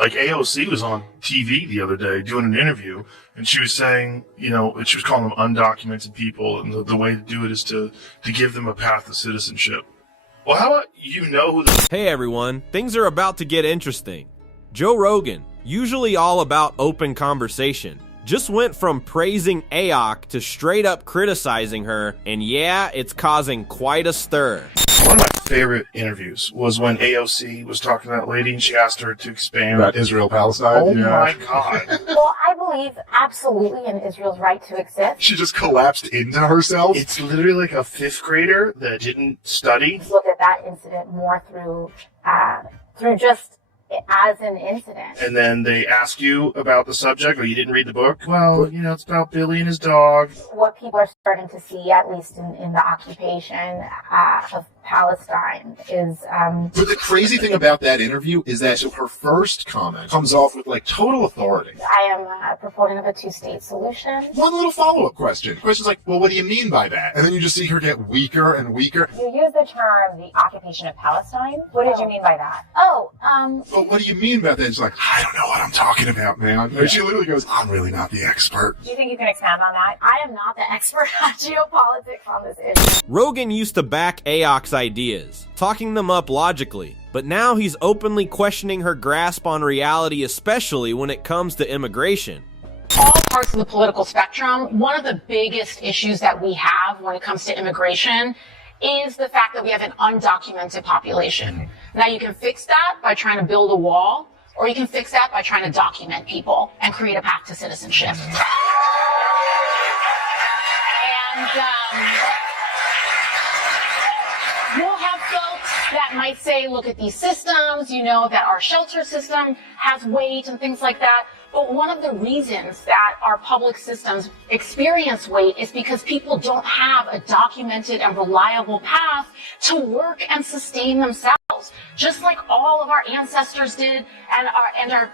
Like AOC was on TV the other day doing an interview, and she was saying, she was calling them undocumented people, and the way to do it is to give them a path to citizenship. Well, how about who the... Hey everyone, things are about to get interesting. Joe Rogan, usually all about open conversation, just went from praising AOC to straight up criticizing her, and yeah, it's causing quite a stir. One of my favorite interviews was when AOC was talking to that lady and she asked her to expand about Israel-Palestine. Oh my God. Well, I believe absolutely in Israel's right to exist. She just collapsed into herself. It's literally like a fifth grader that didn't study. Look at that incident more through just as an incident. And then they ask you about the subject, or you didn't read the book. Well, it's about Billy and his dog. What people are starting to see, at least in the occupation of Palestine, is... But the crazy thing about that interview is that her first comment comes off with, total authority. I am a proponent of a two-state solution. One little follow-up question. The question's like, well, what do you mean by that? And then you just see her get weaker and weaker. You use the term the occupation of Palestine. What did you mean by that? Well, what do you mean by that? She's like, I don't know what I'm talking about, man. And she literally goes, I'm really not the expert. Do you think you can expand on that? I am not the expert on geopolitics on this issue. Rogan used to back AOC's ideas, talking them up logically, but now he's openly questioning her grasp on reality, especially when it comes to immigration. All parts of the political spectrum, one of the biggest issues that we have when it comes to immigration is the fact that we have an undocumented population. Now, you can fix that by trying to build a wall, or you can fix that by trying to document people and create a path to citizenship. And you'll have folks that might say, look at these systems, that our shelter system has weight and things like that. But one of the reasons that our public systems experience weight is because people don't have a documented and reliable path to work and sustain themselves, just like all of our ancestors did and our...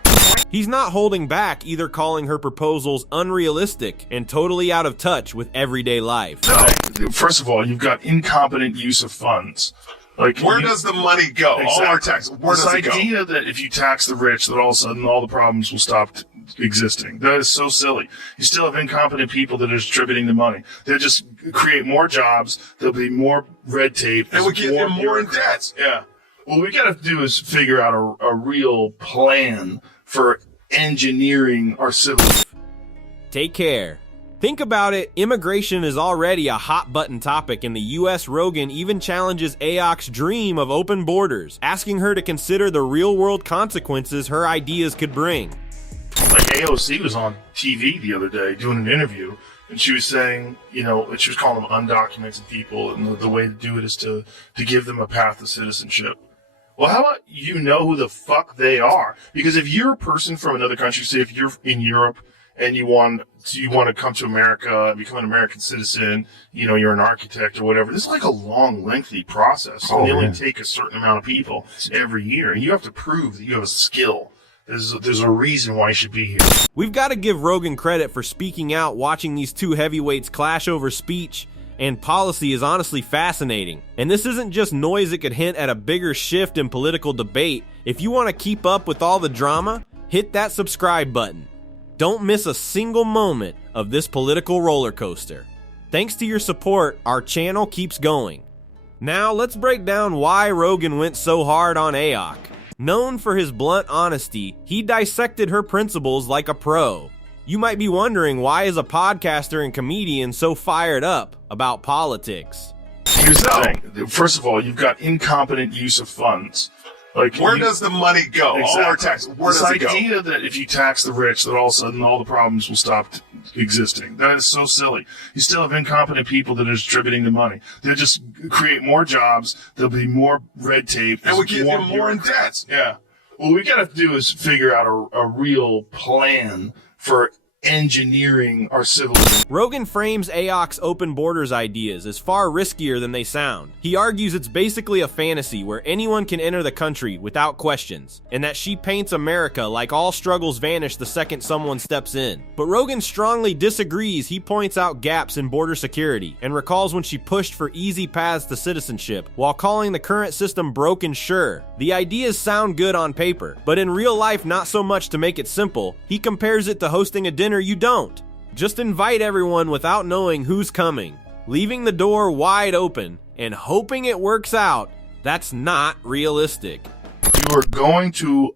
He's not holding back, either calling her proposals unrealistic and totally out of touch with everyday life. First of all, you've got incompetent use of funds. Where does the money go? Exactly. All our taxes. Where does it go? This idea that if you tax the rich, that all of a sudden all the problems will stop existing. That is so silly. You still have incompetent people that are distributing the money. They'll just create more jobs. There'll be more red tape. And we get them more in debt. Yeah. What we got to do is figure out a real plan for engineering our civil. Take care. Think about it, immigration is already a hot button topic in the US. Rogan even challenges AOC's dream of open borders, asking her to consider the real world consequences her ideas could bring. Like AOC was on TV the other day doing an interview, and she was saying, she was calling them undocumented people, and the way to do it is to give them a path to citizenship. Well, how about who the fuck they are? Because if you're a person from another country, say if you're in Europe, and you want to come to America and become an American citizen, you're an architect or whatever. This is like a long, lengthy process. And they only take a certain amount of people every year. And you have to prove that you have a skill. There's a reason why you should be here. We've got to give Rogan credit for speaking out. Watching these two heavyweights clash over speech and policy is honestly fascinating. And this isn't just noise that could hint at a bigger shift in political debate. If you want to keep up with all the drama, hit that subscribe button. Don't miss a single moment of this political roller coaster. Thanks to your support, our channel keeps going. Now let's break down why Rogan went so hard on AOC. Known for his blunt honesty, he dissected her principles like a pro. You might be wondering, why is a podcaster and comedian so fired up about politics? Here's the thing. First of all, you've got incompetent use of funds. Where does the money go? Exactly. All our taxes. Where does it go? This idea that if you tax the rich, that all of a sudden all the problems will stop existing. That is so silly. You still have incompetent people that are distributing the money. They'll just create more jobs. There'll be more red tape. And we get them more in debt. Yeah. What we got to do is figure out a real plan for engineering our civilization. Rogan frames AOC's open borders ideas as far riskier than they sound. He argues it's basically a fantasy where anyone can enter the country without questions, and that she paints America like all struggles vanish the second someone steps in. But Rogan strongly disagrees. He points out gaps in border security and recalls when she pushed for easy paths to citizenship while calling the current system broken. Sure, the ideas sound good on paper, but in real life not so much. To make it simple, he compares it to hosting a dinner you don't. Just invite everyone without knowing who's coming, leaving the door wide open and hoping it works out. That's not realistic. You are going to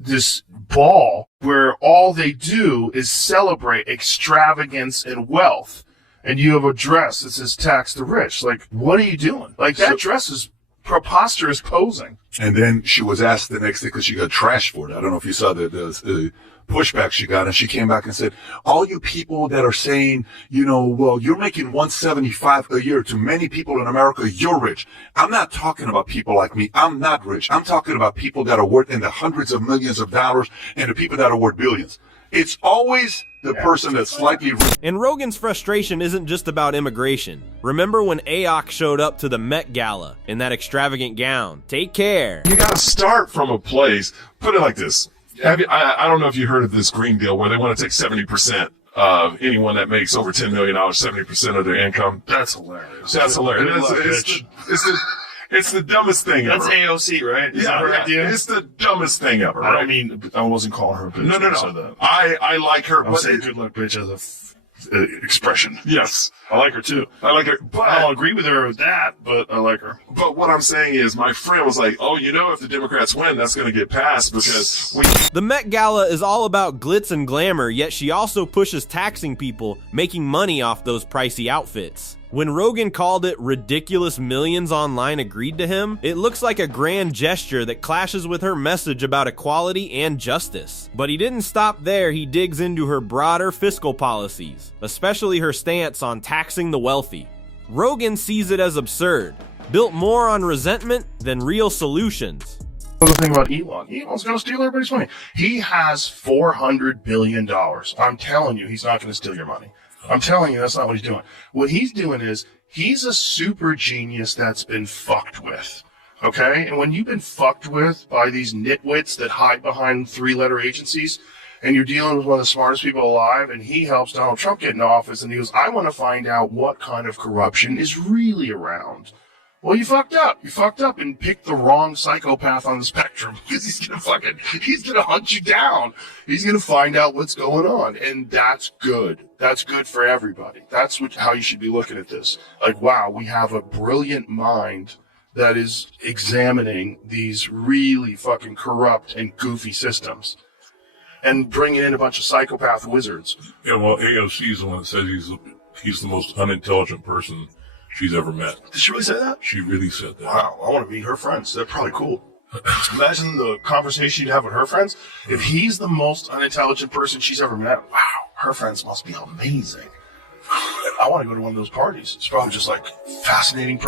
this ball where all they do is celebrate extravagance and wealth, and you have a dress that says tax the rich. Like, what are you doing? Like, that dress is preposterous posing. And then she was asked the next day because she got trashed for it. I don't know if you saw the pushback she got, and she came back and said, all you people that are saying, well, you're making $175 a year, to many people in America, you're rich. I'm not talking about people like me. I'm not rich. I'm talking about people that are worth in the hundreds of millions of dollars and the people that are worth billions. It's always the person that's slightly rich. And Rogan's frustration isn't just about immigration. Remember when AOC showed up to the Met Gala in that extravagant gown? Take care. You gotta start from a place. Put it like this. I don't know if you heard of this Green Deal where they want to take 70% of anyone that makes over $10 million, 70% of their income. That's hilarious. That's hilarious. It's the dumbest thing ever. That's AOC, right? Is that her idea? It's the dumbest thing ever. I don't mean, I wasn't calling her a bitch. No. I like her. I'm saying good luck bitch as a expression. Yes. I like her too. I like her. But I don't agree with her with that, but I like her. But what I'm saying is my friend was like, oh, if the Democrats win, that's going to get passed because The Met Gala is all about glitz and glamour, yet she also pushes taxing people, making money off those pricey outfits. When Rogan called it ridiculous millions online agreed to him, it looks like a grand gesture that clashes with her message about equality and justice. But he didn't stop there. He digs into her broader fiscal policies, especially her stance on taxing the wealthy. Rogan sees it as absurd, built more on resentment than real solutions. The thing about Elon. Elon's going to steal everybody's money. He has $400 billion. I'm telling you, he's not going to steal your money. I'm telling you, that's not what he's doing. What he's doing is, he's a super genius that's been fucked with. Okay? And when you've been fucked with by these nitwits that hide behind three-letter agencies, and you're dealing with one of the smartest people alive, and he helps Donald Trump get in office, and he goes, I want to find out what kind of corruption is really around. Well, you fucked up. You fucked up and picked the wrong psychopath on the spectrum, because he's gonna hunt you down. He's gonna find out what's going on. And that's good. That's good for everybody. That's how you should be looking at this. Like, wow, we have a brilliant mind that is examining these really fucking corrupt and goofy systems and bringing in a bunch of psychopath wizards. Yeah, well, AOC is the one that says he's the most unintelligent person she's ever met. Did she really say that? She really said that. Wow, I want to meet her friends. They're probably cool. Imagine the conversation you'd have with her friends. If he's the most unintelligent person she's ever met, wow, her friends must be amazing. I want to go to one of those parties. It's probably just like fascinating person.